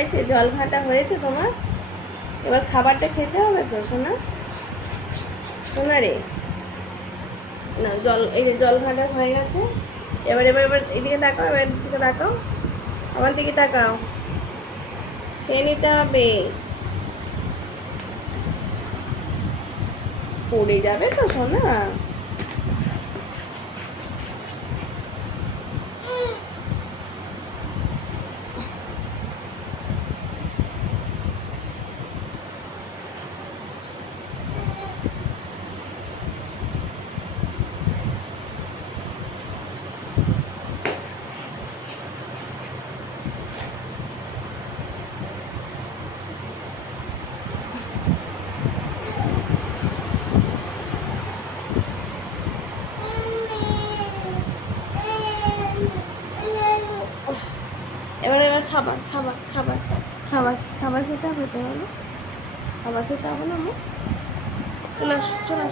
হয়েছে, জল ঘাঁটা হয়েছে তোমার? এবার খাবারটা খেতে হবে তো সোনা, সোনা রে। না জল, এই যে জল ঘাঁটা হয়ে গেছে। এবার এবার এবার এইদিকে তাকাও, এবার এদিকে তাকাও, আমার দিকে তাকাও। খেয়ে নিতে হবে, পড়ে যাবে তো সোনা। এবার এবার খাবার খাবার খাবার খাবার খাবার খেতে হবে তো, বলো খাবার খেতে হবে না আমার। চলে আস, চলে আস।